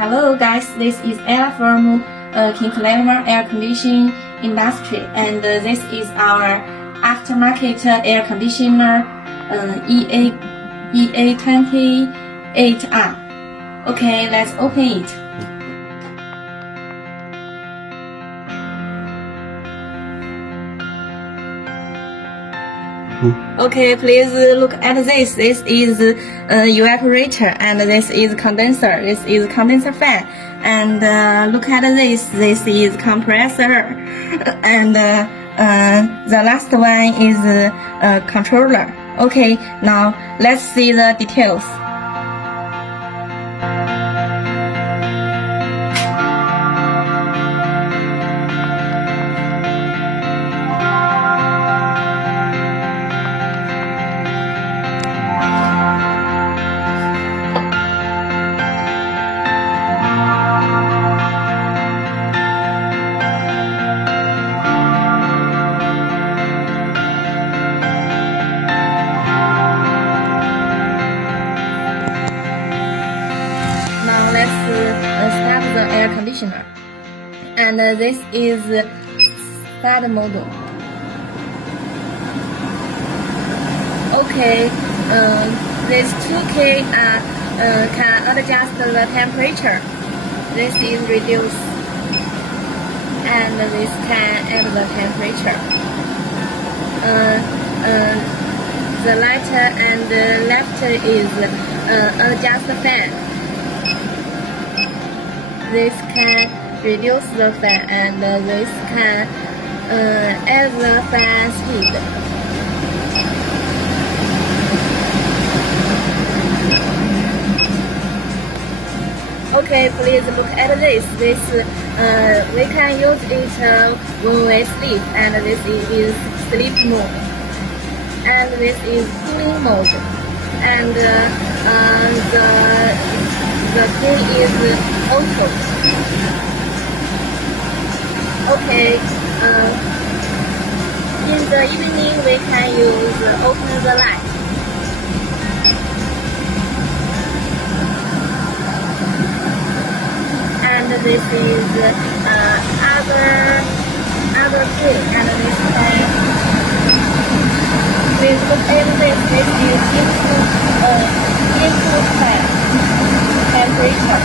Hello guys, this is Ella from KingClima Air Conditioning Industry, and this is our aftermarket air conditioner EA-28R. Okay, let's open it. Okay, please look at this. This is evaporator, and this is condenser. This is condenser fan. And look at this. This is compressor. And the last one is controller. Okay, now let's see the details. Let's start the air conditioner, and this is start model. Okay, this 2K can adjust the temperature. This is reduce, and this can add the temperature. The right and left is adjust the fan. This can reduce the fan, and this can add the fan speed. Okay, please look at this. We can use it when we sleep, and this is sleep mode, and this is cooling mode, and the key is auto. Okay, in the evening we can use open the light. And this is other key, and this can. Please look at this. This is input fan temperature,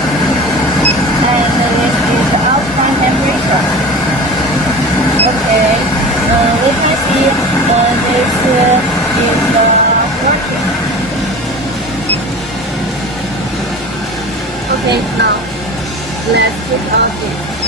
and this is the outbound temperature. Okay, we can see this is working. Okay, now let's take out this.